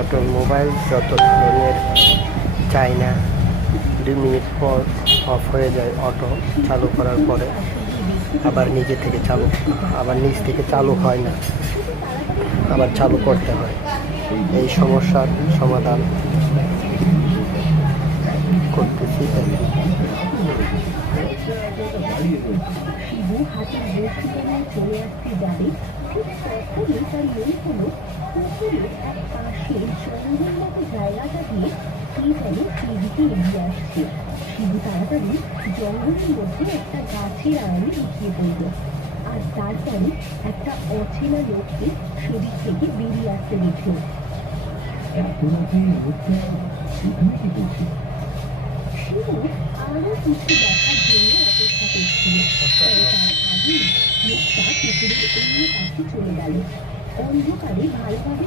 Automobile যত ধরনের চায় না, 2 মিনিট পর অফ হয়ে যায় অটো চালু করার পরে, আবার নিজ থেকে চালু হয় না, আবার চালু করতে হয়। এই সমস্যার সমাধান করতেছি। শিবু হাতের বড়শিটা নিয়ে চলে আসতে যাবে, ঠিক তখনই তার মনে হলো পুকুরের এক পাশে জঙ্গল মতো জায়গাটা দিয়ে কে যেন সেদিকে এগিয়ে আসছে। শিবু তাড়াতাড়ি জঙ্গলের মধ্যে একটা গাছের আড়ালে লুকিয়ে পড়ল, আর তারপরে একটা অচেনা লোককে সেদিক থেকে বেরিয়ে আসতে দেখল। শিবু আরো কিছু দেখার জন্য অপেক্ষা করছিল, তবে তার আগেই লোকটা পুকুরের অন্য পাশে চলে গেল। অন্ধকারে ভালোভাবে